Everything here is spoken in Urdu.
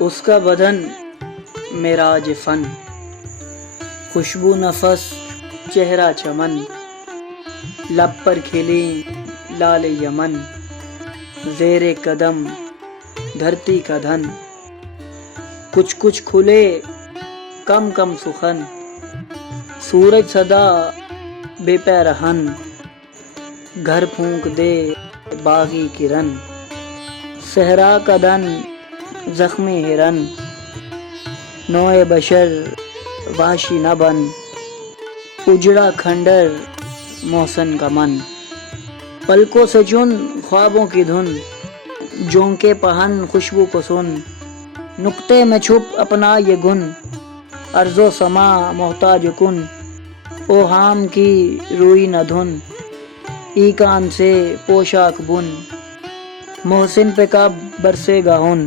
اس کا بدن معراج فن، خوشبو نفس چہرہ چمن، لب پر کھلی لال یمن، زیر قدم دھرتی کا دھن، کچھ کچھ کھلے کم کم سخن، سورج صدا بے پیرہن، گھر پھونک دے باغی کرن، صحرا کا دن زخمی ہرن، نوع بشر وحشی نہ بن، اجڑا کھنڈر محسن کا من، پلکوں سے چن خوابوں کی دھن، جونکے پہن خوشبو کو سن، نقطے میں چھپ اپنا یہ گن، ارض و سما محتاج کن، اوہام کی روئی نہ دھن، ای کان سے پوشاک بن، محسن پہ کب برسے گا ہن۔